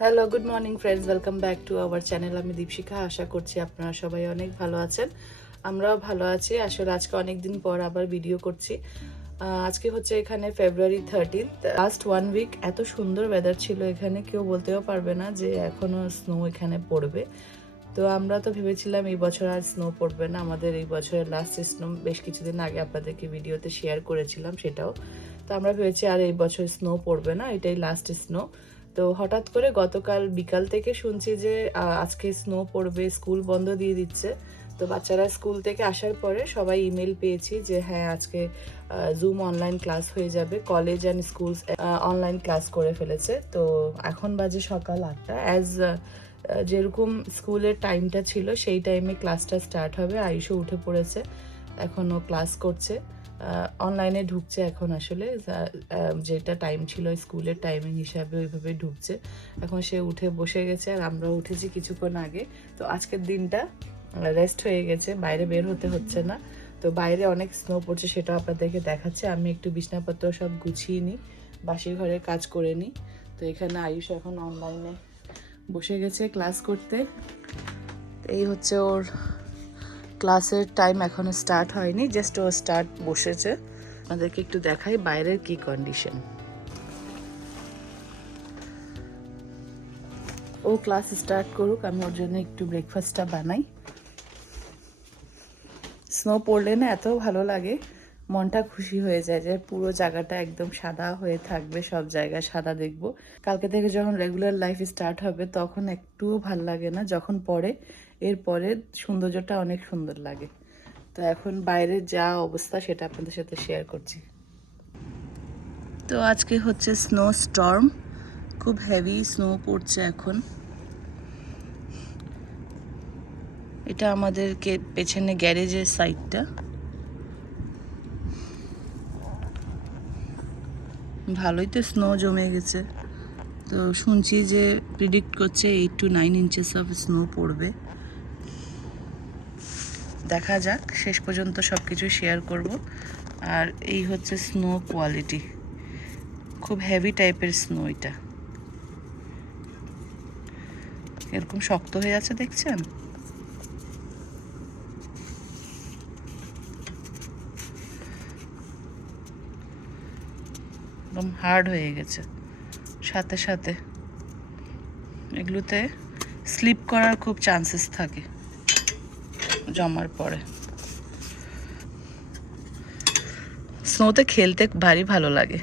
Hello, good morning friends, welcome back to our channel. আমি দীপশিখা। আশা করছি আপনারা সবাই অনেক ভালো আছেন। আমরাও ভালো আছি। আসলে আজকে অনেক দিন পর আবার ভিডিও করছি। আজকে হচ্ছে এখানে ফেব্রুয়ারি 13। লাস্ট 1 উইক এত সুন্দর ওয়েদার ছিল এখানে, কেউ বলতেও পারবে না যে এখনও স্নো এখানে পড়বে। তো আমরা তো ভেবেছিলাম এই বছর আর স্নো পড়বে না। আমাদের এই বছরের লাস্ট স্নো বেশ কিছুদিন আগে আপনাদেরকে ভিডিওতে শেয়ার করেছিলাম সেটাও। তো আমরা ভেবেছি আর এই বছর স্নো পড়বে না, এটাই লাস্ট স্নো। তো হঠাৎ করে গতকাল বিকাল থেকে শুনছি যে আজকে স্নো পড়বে, স্কুল বন্ধ দিয়ে দিচ্ছে। তো বাচ্চারা স্কুল থেকে আসার পরে সবাই ইমেল পেয়েছি যে হ্যাঁ আজকে জুম অনলাইন ক্লাস হয়ে যাবে। College and schools online class করে ফেলেছে। তো এখন বাজে সকাল 8টা। যেরকম স্কুলের টাইমটা ছিল সেই টাইমে ক্লাসটা স্টার্ট হবে। আয়ুষও উঠে পড়েছে, এখনও ক্লাস করছে, অনলাইনে ঢুকছে এখন। আসলে যেটা টাইম ছিল স্কুলের টাইমিং হিসাবে ওইভাবে ঢুকছে। এখন সে উঠে বসে গেছে আর আমরাও উঠেছি কিছুক্ষণ আগে। তো আজকের দিনটা রেস্ট হয়ে গেছে, বাইরে বের হতে হচ্ছে না। তো বাইরে অনেক স্নো পড়ছে, সেটা আপনাদেরকে দেখাচ্ছে। আমি একটু বিছানাপত্র সব গুছিয়ে নিই, বাসি ঘরের কাজ করে নিই। তো এখানে আয়ুষ এখন অনলাইনে বসে গেছে ক্লাস করতে। এই হচ্ছে ওর ক্লাসের টাইম, এখনো স্টার্ট হয়নি, জাস্ট ও স্টার্ট বসেছে। আমাদেরকে একটু দেখাই বাইরের কি কন্ডিশন। ও ক্লাস স্টার্ট করুক, আমি ওর জন্য একটু ব্রেকফাস্টটা বানাই। স্নো পড়লে না এত ভালো লাগে, মনটা খুশি হয়ে যায় যে পুরো জায়গাটা একদম সাদা হয়ে থাকবে, সব জায়গায় সাদা দেখবো। কালকে থেকে যখন রেগুলার লাইফ স্টার্ট হবে তখন একটুও ভাল লাগে না, যখন পরে এরপরে সৌন্দর্যটা অনেক সুন্দর লাগে। তো এখন বাইরে যা অবস্থা সেটা আপনাদের সাথে শেয়ার করছি। তো আজকে হচ্ছে স্নো স্টর্ম, খুব হেভি স্নো পড়ছে এখন। এটা আমাদেরকে পেছনে গ্যারেজের সাইডটা। ভালোই তো স্নো জমে গেছে। তো শুনছি যে প্রিডিক্ট করছে 8 to 9 ইঞ্চেস অফ স্নো পড়বে। দেখা যাক, শেষ পর্যন্ত সব কিছু শেয়ার করব। আর এই হচ্ছে স্নো কোয়ালিটি, খুব হেভি টাইপের স্নো। এটা এরকম শক্ত হয়ে আছে, দেখছেন? একদম হার্ড হয়ে গেছে। সাথে সাথে এগুলোতে স্লিপ করার খুব চান্সেস থাকে জমার পরে। স্নোতে খেলতে ভারী ভালো লাগে।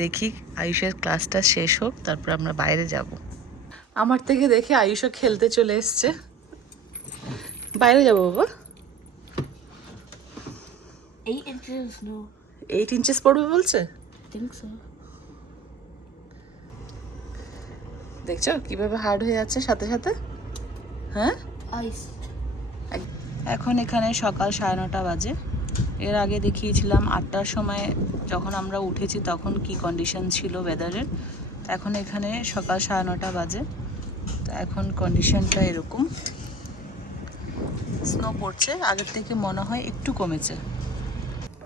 দেখি আয়ুষের ক্লাসটা শেষ হোক, তারপর আমরা বাইরে যাব। আমার থেকে দেখে আয়ুষও খেলতে চলে এসছে। বাইরে যাবো বাবা। 8 inches, no. 8 ইঞ্চেস পড়বে বলছে। I think so. দেখছো কিভাবে হার্ড হয়ে যাচ্ছে সাথে সাথে। হ্যাঁ, Ice. এখন এখানে সকাল 9:30 বাজে। এর আগে দেখিয়েছিলাম 8টার সময় যখন আমরা উঠেছি তখন কি কন্ডিশন ছিল ওয়েদারের। এখন এখানে সকাল 9:30 বাজে। তো এখন কন্ডিশনটা এরকম, স্নো পড়ছে, আগের থেকে মনে হয় একটু কমেছে।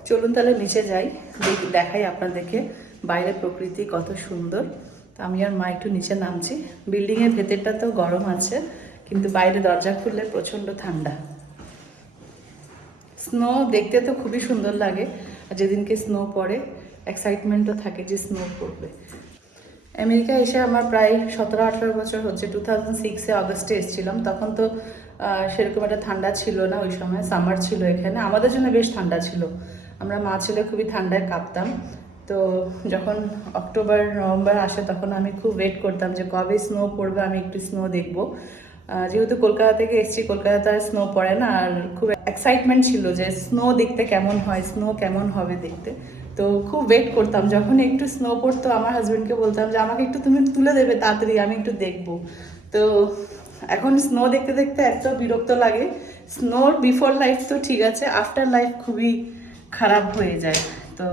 চলুন তাহলে নিচে যাই, দেখাই আপনাদেরকে বাইরে প্রকৃতি কত সুন্দর। তো আমি আর মা একটু নিচে নামছি। বিল্ডিংয়ের ভেতরটা তো গরম আছে, কিন্তু বাইরে দরজা খুললে প্রচণ্ড ঠান্ডা। স্নো দেখতে তো খুবই সুন্দর লাগে, আর যেদিনকে স্নো পড়ে এক্সাইটমেন্টও থাকে যে স্নো পড়বে। আমেরিকা এসে আমার প্রায় 17-18 বছর হচ্ছে। 2006-এ অগস্টে এসেছিলাম, তখন তো সেরকম একটা ঠান্ডা ছিল না। ওই সময় সামার ছিল এখানে, আমাদের জন্য বেশ ঠান্ডা ছিল। আমরা মা ছেলে খুবই ঠান্ডায় কাঁপতাম। তো যখন অক্টোবর নভেম্বর আসে তখন আমি খুব ওয়েট করতাম যে কবে স্নো পড়বে, আমি একটু স্নো দেখবো। যেহেতু কলকাতা থেকে এসেছি, কলকাতাতে আর স্নো পড়ে না, আর খুব এক্সাইটমেন্ট ছিল যে স্নো দেখতে কেমন হয়, স্নো কেমন হবে দেখতে। তো খুব ওয়েট করতাম, যখন একটু স্নো পড়তো আমার হাজব্যান্ডকে বলতাম যে আমাকে একটু তুমি তুলে দেবে তাড়াতাড়ি, আমি একটু দেখবো। তো এখন স্নো দেখতে দেখতে এত বিরক্ত লাগে। স্নোর বিফোর লাইফ তো ঠিক আছে, আফটার লাইফ খুবই খারাপ হয়ে যায়। তো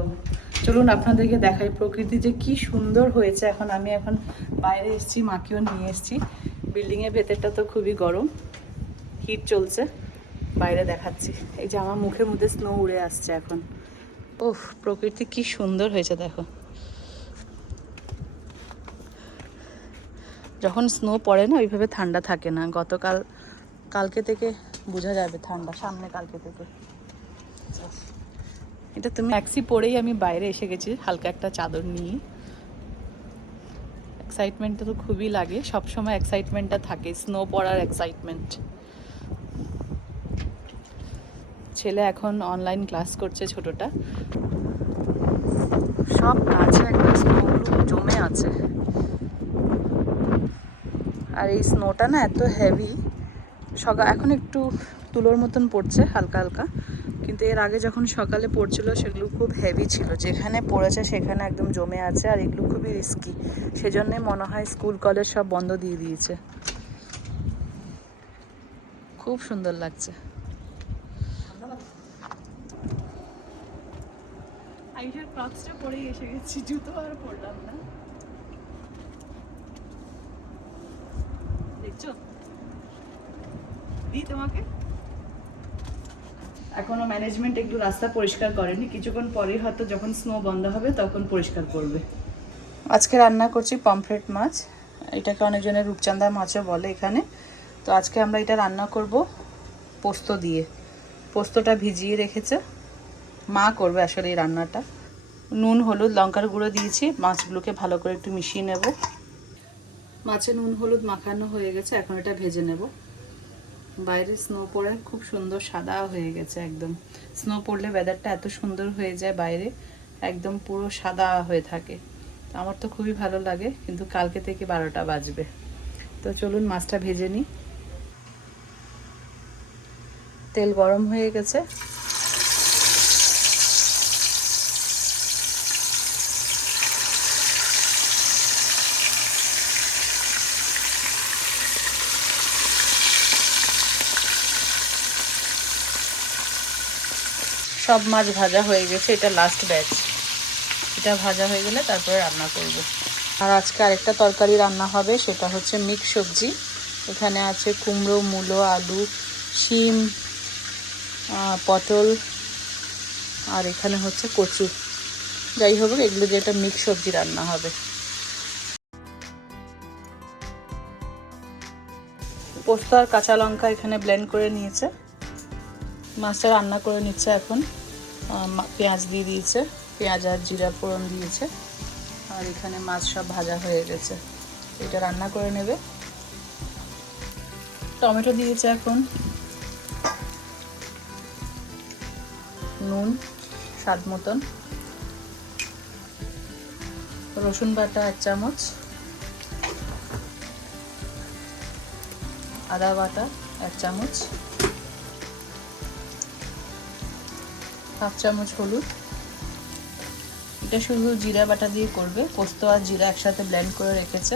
চলুন আপনাদেরকে দেখাই প্রকৃতি যে কি সুন্দর হয়েছে। আমি এখন বাইরে এসেছি, মাকেও নিয়ে এসেছি। বিল্ডিংয়ের ভেতরটা তো খুবই গরম, হিট চলছে, বাইরে দেখাচ্ছি। এই যে আমার মুখের মধ্যে স্নো উড়ে আসছে এখন। ওহ, প্রকৃতি কি সুন্দর হয়েছে দেখো। যখন স্নো পড়ে না ওইভাবে ঠান্ডা থাকে না। কালকে থেকে বোঝা যাবে ঠান্ডা, সামনে কালকে থেকে। এটা তুমি ট্যাক্সি পরেই আমি বাইরে এসে গেছি হালকা একটা চাদর নিয়ে। এক্সাইটমেন্টটা তো খুবই লাগে, সবসময় এক্সাইটমেন্টটা থাকে, স্নো পড়ার এক্সাইটমেন্ট। ছেলে এখন অনলাইন ক্লাস করছে, ছোটটা। সব গাছে একদম স্নোগুলো জমে আছে। আর এই স্নোটা না এত হেভি, এখন একটু তুলোর মতন পড়ছে হালকা হালকা, কিন্তু এর আগে যখন সকালে পড়ছিল সেগুলো খুব হেভি ছিল। যেখানে পড়েছে সেখানে একদম জমে আছে, আর এগুলো খুবই রিস্কি। সেজন্যই মনে হয় স্কুল কলেজ সব বন্ধ দিয়ে দিয়েছে। খুব সুন্দর লাগছে। আইসার ক্রক্সটা পরেই এসে গেছি, জুতো আর পরলাম না। দেখছো দি তোমাকে এখনো ম্যানেজমেন্ট একটু রাস্তা পরিষ্কার করেনি, কিছুক্ষণ পরেই হয়তো যখন স্নো বন্ধ হবে তখন পরিষ্কার করবে। আজকে রান্না করছি পমফ্রেট মাছ। এটাকে অনেকজনের রূপচাঁদা মাছও বলে এখানে। তো আজকে আমরা এটা রান্না করব পোস্ত দিয়ে। পোস্তটা ভিজিয়ে রেখেছে মা, করবে আসলে এই রান্নাটা। নুন হলুদ লঙ্কার গুঁড়ো দিয়েছি, মাছগুলোকে ভালো করে একটু মিশিয়ে নেব। মাছে নুন হলুদ মাখানো হয়ে গেছে, এখন এটা ভেজে নেব। বাইরে স্নো পড়ে খুব সুন্দর সাদা হয়ে গেছে একদম। স্নো পড়লে ওয়েদারটা এত সুন্দর হয়ে যায়, বাইরে একদম পুরো সাদা হয়ে থাকে। আমার তো খুবই ভালো লাগে, কিন্তু কালকে থেকে 12টা বাজবে। তো চলুন মাছটা ভেজে নিই। তেল গরম হয়ে গেছে, সব মাছ ভাজা হয়ে গেছে, এটা লাস্ট ব্যাচ। এটা ভাজা হয়ে গেলে তারপরে রান্না করব। আর আজকে আরেকটা তরকারি রান্না হবে, সেটা হচ্ছে মিক্স সবজি। এখানে আছে কুমড়ো, মূলো, আলু, শিম, পটল, আর এখানে হচ্ছে কচু। যাই হোক, এগুলো দিয়ে একটা মিক্স সবজি রান্না হবে। পোস্ত আর কাঁচা লঙ্কা এখানে ব্লেন্ড করে নিয়েছে। মাছটা রান্না করে নিচ্ছে এখন। পেঁয়াজ দিয়ে দিয়েছে, পেঁয়াজ আর জিরা ফোড়ন দিয়েছে। আর এখানে মাছ সব ভাজা হয়ে গেছে, এটা রান্না করে নেবে। টমেটো দিয়েছে এখন, নুন স্বাদ মতন, রসুন বাটা 1 চামচ, আদা বাটা 1 চামচ, 1/2 চামচ হলুদ। এটা শুধু জিরা বাটা দিয়ে করবে, পোস্ত আর জিরা একসাথে ব্লেন্ড করে রেখেছে।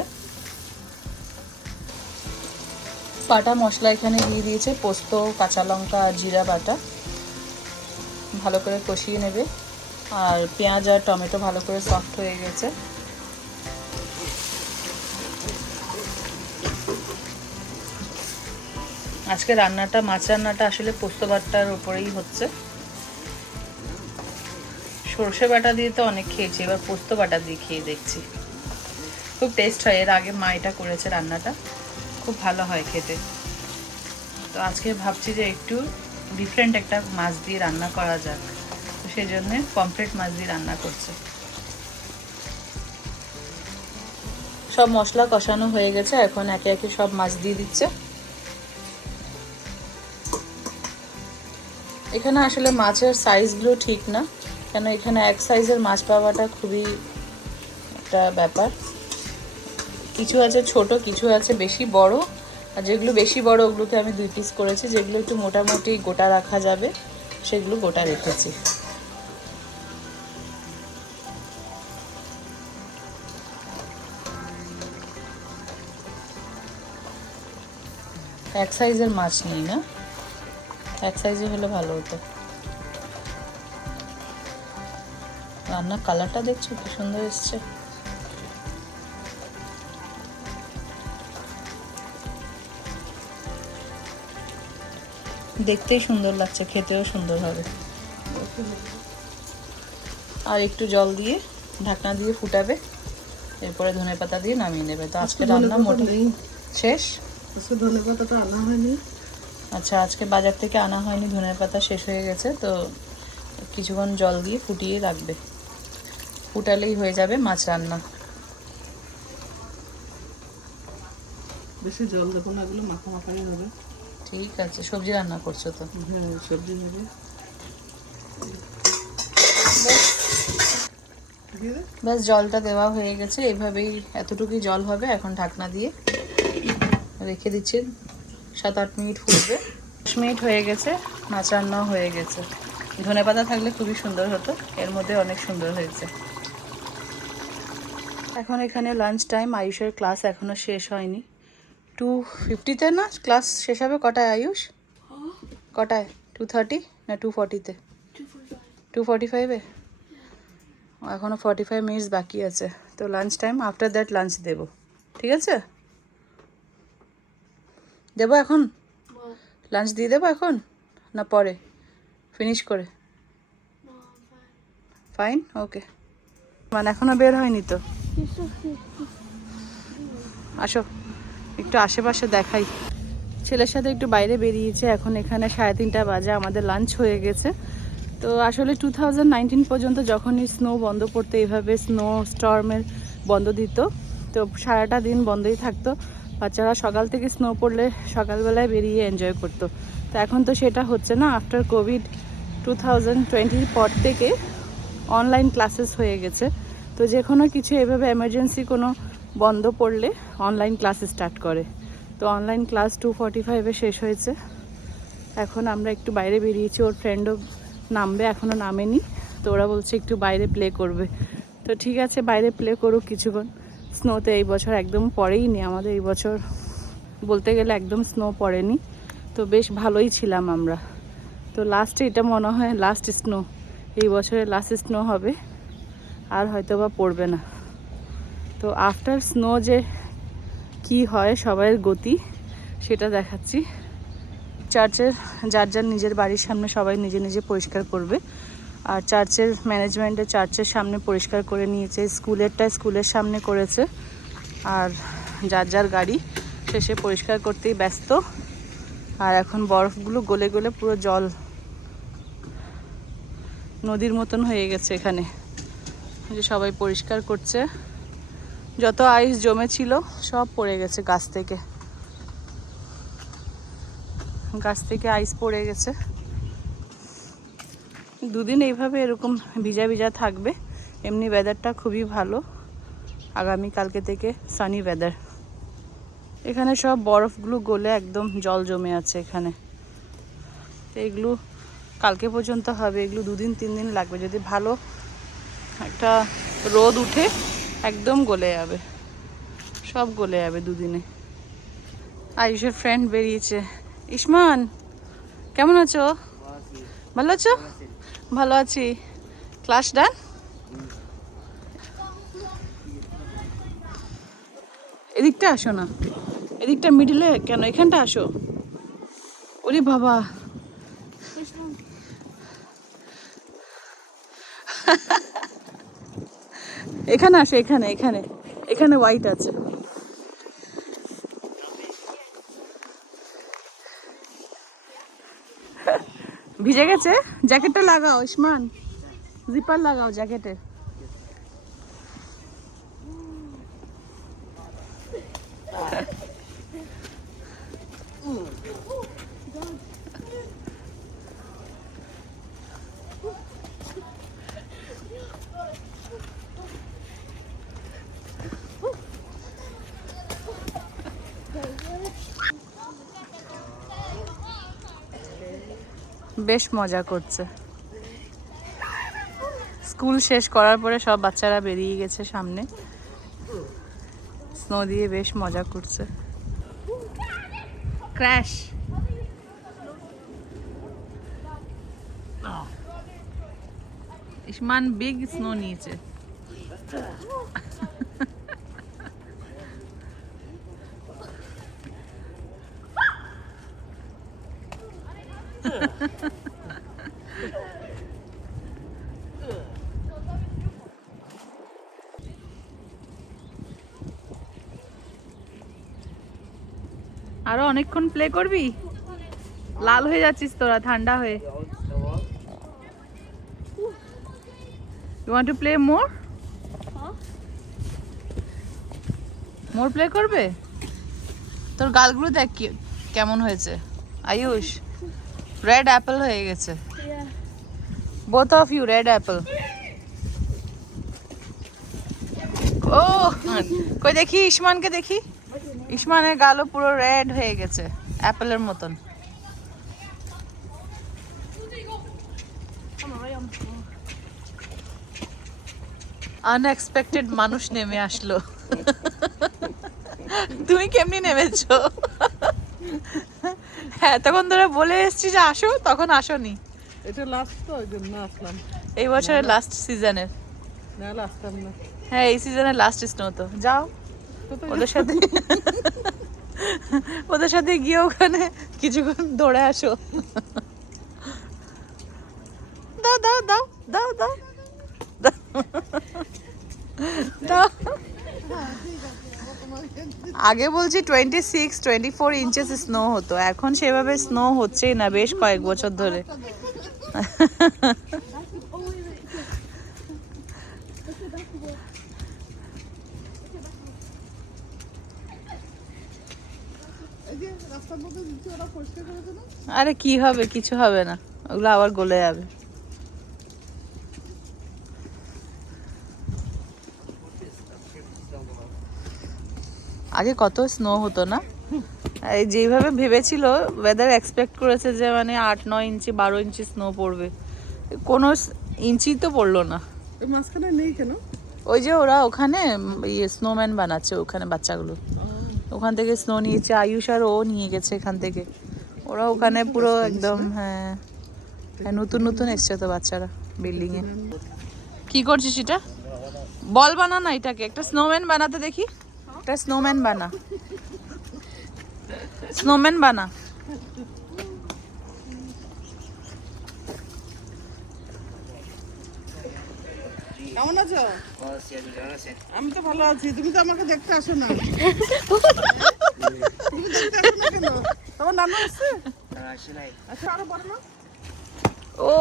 বাটা মশলা এখানে দিয়ে দিয়েছে, পোস্ত, কাঁচা লঙ্কা আর জিরা বাটা। ভালো করে কষিয়ে নেবে। আর পেঁয়াজ আর টমেটো ভালো করে সফট হয়ে গেছে। আজকে রান্নাটা, মাছ রান্নাটা আসলে পোস্ত বাটার উপরেই হচ্ছে। সর্ষে বাটা দিয়ে তো অনেক খেয়েছি, এবার পোস্ত বাটা দিয়ে খেয়ে দেখছি। খুব টেস্ট হয়, এর আগে মা এটা করেছে রান্নাটা, খুব ভালো হয় খেতে। তো আজকে ভাবছি যে একটু ডিফারেন্ট একটা মাছ দিয়ে রান্না করা যাক, তো সেই জন্য পমফ্রেট মাছ দিয়ে রান্না করছে। সব মশলা কষানো হয়ে গেছে, এখন একে একে সব মাছ দিয়ে দিচ্ছে। এখানে আসলে মাছের সাইজগুলো ঠিক না, কেন এখানে এক সাইজের মাছ পাওয়াটা খুবই একটা ব্যাপার। কিছু আছে ছোট, কিছু আছে বেশি বড়। আর যেগুলো বেশি বড় ওগুলোকে আমি 2 পিস করেছি, যেগুলো একটু মোটামুটি গোটা রাখা যাবে সেগুলো গোটা রেখেছি। এক সাইজের মাছ নেই না, এক সাইজে হলে ভালো হতো। রান্নার কালারটা দেখছো কি সুন্দর এসছে। দেখতেই সুন্দর লাগছে, খেতেও সুন্দর হবে। আর একটু জল দিয়ে ঢাকনা দিয়ে ফুটাবে, এরপরে ধনেপাতা দিয়ে নামিয়ে নেবে। তো আজকে রান্না মোটে শেষ। আজকে ধনেপাতাটা আনা হয়নি। আচ্ছা, আজকে বাজার থেকে আনা হয়নি, ধনেপাতা শেষ হয়ে গেছে। তো কিছুক্ষণ জল দিয়ে ফুটিয়ে রাখবে, ফুটালেই হয়ে যাবে মাছ রান্না। বেশি জল দেবো না, এগুলো মাখা মাখানি হবে। ঠিক আছে, সবজি রান্না করছো তো? হ্যাঁ, সবজি নেবে। ব্যাস জলটা দেওয়া হয়ে গেছে, এইভাবেই এতটুকুই জল হবে। এখন ঢাকনা দিয়ে রেখে দিচ্ছি, 7-8 মিনিট ফুটবে। 10 মিনিট হয়ে গেছে, মাছ রান্নাও হয়ে গেছে। ধনেপাতা থাকলে খুবই সুন্দর হতো, এর মধ্যে অনেক সুন্দর হয়েছে। এখন এখানে লাঞ্চ টাইম, আয়ুষের ক্লাস এখনও শেষ হয়নি। 2:50-তে না ক্লাস শেষ হবে? কটায় আয়ুষ? কটায়? 2:30 না 2:40-তে? 2:45-এ? এখনও 45 মিনিটস বাকি আছে। তো lunch time, after that lunch দেবো। ঠিক আছে, দেবো এখন? লাঞ্চ দিয়ে দেবো এখন না পরে ফিনিশ করে? ফাইন, ওকে। মানে এখনও বের হয়নি তো? আসো একটু আশেপাশে দেখাই। ছেলের সাথে একটু বাইরে বেরিয়েছে, এখন এখানে 3:30 বাজে, আমাদের লাঞ্চ হয়ে গেছে। তো আসলে 2019 পর্যন্ত যখনই স্নো বন্ধ পড়তো, এইভাবে স্নো স্টর্মের বন্ধ দিত, তো সারাটা দিন বন্ধই থাকতো। বাচ্চারা সকাল থেকে স্নো পড়লে সকালবেলায় বেরিয়ে এনজয় করতো। তো এখন তো সেটা হচ্ছে না। আফটার কোভিড 2020 পর থেকে অনলাইন ক্লাসেস হয়ে গেছে। তো যে কোনো কিছু এভাবে এমার্জেন্সি কোনো বন্ধ পড়লে অনলাইন ক্লাস স্টার্ট করে। তো অনলাইন ক্লাস 2:45-এ শেষ হয়েছে। এখন আমরা একটু বাইরে বেরিয়েছি, ওর ফ্রেন্ডও নামবে, এখনও নামেনি। তো ওরা বলছে একটু বাইরে প্লে করবে। তো ঠিক আছে, বাইরে প্লে করুক কিছুক্ষণ। স্নোতে এই বছর একদম পড়েইনি, আমাদের এই বছর বলতে গেলে একদম স্নো পড়েনি। তো বেশ ভালোই ছিলাম আমরা। তো লাস্টে এটা মনে হয় লাস্ট স্নো, এই বছরের লাস্ট স্নো হবে, আর হয়তো বা পড়বে না। তো আফটার স্নো যে কি হয় সবাইয়ের গতি, সেটা দেখাচ্ছি। চার্চের যার যার নিজের বাড়ির সামনে সবাই নিজে নিজে পরিষ্কার করবে। আর চার্চের ম্যানেজমেন্টে চার্চের সামনে পরিষ্কার করে নিয়েছে, স্কুলেরটা স্কুলের সামনে করেছে। আর যার যার গাড়ি শেষে পরিষ্কার করতেই ব্যস্ত। আর এখন বরফগুলো গলে গলে পুরো জল নদীর মতন হয়ে গেছে এখানে, যে সবাই পরিষ্কার করছে। যত আইস জমে ছিল সব পড়ে গেছে গাছ থেকে, গাছ থেকে আইস পড়ে গেছে। দুদিন এইভাবে এরকম ভিজা ভিজা থাকবে। এমনি ওয়েদারটা খুবই ভালো, আগামী কালকে থেকে সানি ওয়েদার। এখানে সব বরফগুলো গলে একদম জল জমে আছে এখানে। এগুলো কালকে পর্যন্ত হবে, এগুলো 2-3 দিন লাগবে। যদি ভালো একটা রোদ উঠে একদম গলে যাবে, সব গলে যাবে 2 দিনে। আয়ুষের ফ্রেন্ড বেরিয়েছে। ইসমান, কেমন আছো? ভালো আছো? ভালো আছি। ক্লাস ডান? এদিকটা আসো না, এদিকটা মিডিলে কেন, এখানটা আসো। ওরে বাবা, এখানে আসো, এখানে এখানে এখানে হোয়াইট আছে। ভিজে গেছে, জ্যাকেটটা লাগাও ইসমান, জিপার লাগাও জ্যাকেটের। বেশ মজা করছে। স্কুল শেষ করার পরে সব বাচ্চারা বেরিয়ে গেছে সামনে, স্নো দিয়ে বেশ মজা করছে। ক্র্যাশ। ইসমান বিগ স্নো নিয়েছে। আরো অনেকক্ষণ প্লে করবি? লাল হয়ে যাচ্ছিস তোরা ঠান্ডা হয়ে। You want to play more? More play করবে? তোর গালগুলো দেখ কেমন হয়েছে আয়ুষ, রেড অ্যাপল হয়ে গেছে। Both of you red apple. ও কই দেখি ইসমানকে দেখি, ইসমানের গালও পুরো রেড হয়ে গেছে অ্যাপেলের মতন। আনএক্সপেক্টেড মানুষ নেমে আসলো। তুমি কেমনি নেমেছো? হ্যাঁ তখন ধরে বলে এসছি যে আসো, তখন আসোনি। এটা লাস্ট তো ওই জন্য আসলাম। এই বছরের লাস্ট সিজনের। নাহলে আসতাম না। হ্যাঁ এই সিজনের লাস্ট স্নো তো। যাও ওদের সাথে, ওদের সাথে গিয়ে ওখানে কিছুক্ষণ দৌড়ে আসো। দাও দাও দাও দাও দাও দাও। আগে বলছি 26-24 ইঞ্চেস স্নো হতো, এখন সেভাবে স্নো হচ্ছেই না বেশ কয়েক বছর ধরে। আরে কি হবে, কিছু হবে না, ওগুলো আবার গলে যাবে। আগে কত স্নো হতো না, এই যেভাবে ভেবেছিল ওয়েদার এক্সপেক্ট করেছে যে মানে 8-9 ইঞ্চি 12 ইঞ্চি স্নো পড়বে, কোনো ইঞ্চি তো পড়লো না। মাঝখানে নেই কেন? ওই যে ওরা ওখানে স্নোম্যান বানাচ্ছে ওখানে বাচ্চাগুলো, ওখান থেকে স্নো নিয়েছে আয়ুষ আর ও নিয়ে গেছে এখান থেকে। ওরা ওখানে পুরো একদম হ্যাঁ নতুন নতুন এসছে তো বাচ্চারা বিল্ডিং এ। কি করছিস এটা? বল বানা না, এটাকে একটা স্নোম্যান বানাতে দেখি। একটা স্নোম্যান বানা, স্নোম্যান বানা। কেমন আছো? আমি তো ভালো আছি, তুমি তো আমাকে দেখতে আসো না। তুমি দেখতে আসো না কেন? তোমার নানু আসছে? আচ্ছা আরো বড় না? ও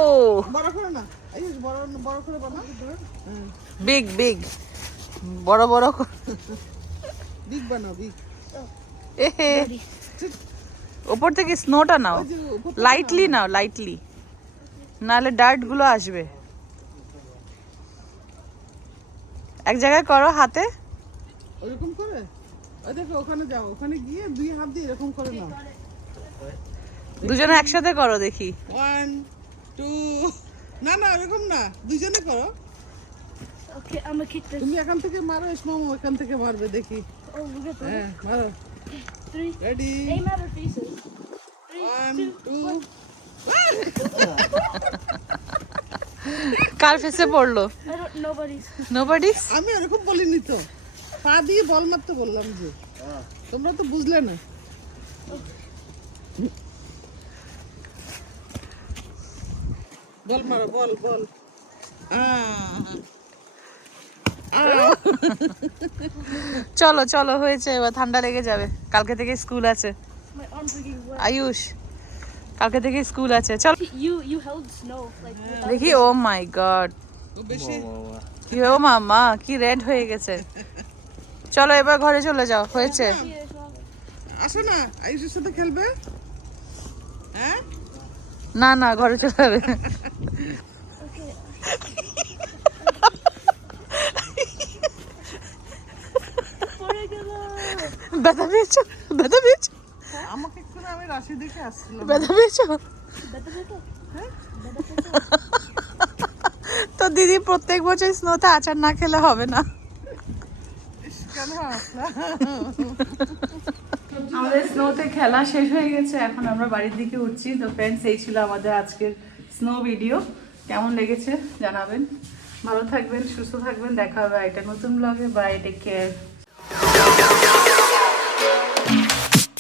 বড় করে না, এই বড় বড় করে বানা। বিগ বিগ, বড় বড় বিগ বানাও, বিগ। এহে উপর থেকে স্নোটা নাও, লাইটলি নাও, লাইটলি, নাহলে ডার্ট গুলো আসবে। এক জায়গায় করো হাতে, ওরকম করে। ওই দেখো ওখানে যাও, ওখানে গিয়ে দুই হাত দিয়ে এরকম করে নাও। দুজনে একসাথে করো দেখি। 1 2 না না এরকম না, দুইজনে করো। Okay, I'm gonna kick this. তুমি এখান থেকে মারো, ইসমাম এখান থেকে মারবে দেখি। Oh, we got হ্যাঁ মারো। 3. Ready? Aim at our faces. 1 2 কার ফেসে পড়লো? I don't. Nobody's. নোবডিস। আমি এরকম বলিনি তো, পা দিয়ে বল মারতে বললাম যে, তোমরা তো বুঝলে না। বল মারো, বল বল। চলো চলো হয়েছে, এবার ঠান্ডা লেগে যাবে, কালকে থেকে স্কুল আছে। My arms are getting wet. Ayush কালকে থেকে স্কুল আছে, চল You held snow like. without- দেখি। ও মাই গড, ও বেশি কি ও মামা কি রেড হয়ে গেছে। চলো এবার ঘরে চলে যাও, হয়েছে। Yeah, it's wrong. আসো না, আয়ুষের সাথে খেলবে। হ্যাঁ না না ঘরে চলে যাবে। Okay. ব্যথা পেয়েছো? ব্যথা পেয়েছো? আমাকে একটু আমি রাশি দেখে আসছিলাম। ব্যথা পেয়েছো? হ্যাঁ তো দিদি প্রত্যেক বছর স্নোতে আচার না খেলে হবে না। কেন আসলাম? আমাদের স্নোতে খেলা শেষ হয়ে গেছে, এখন আমরা বাড়ির দিকে উঠছি। তো ফ্রেন্ডস এই ছিল আমাদের আজকের স্নো ভিডিও, কেমন লেগেছে জানাবেন। ভালো থাকবেন, সুস্থ থাকবেন, দেখা হবে একটা নতুন ব্লগে। Bye, take care.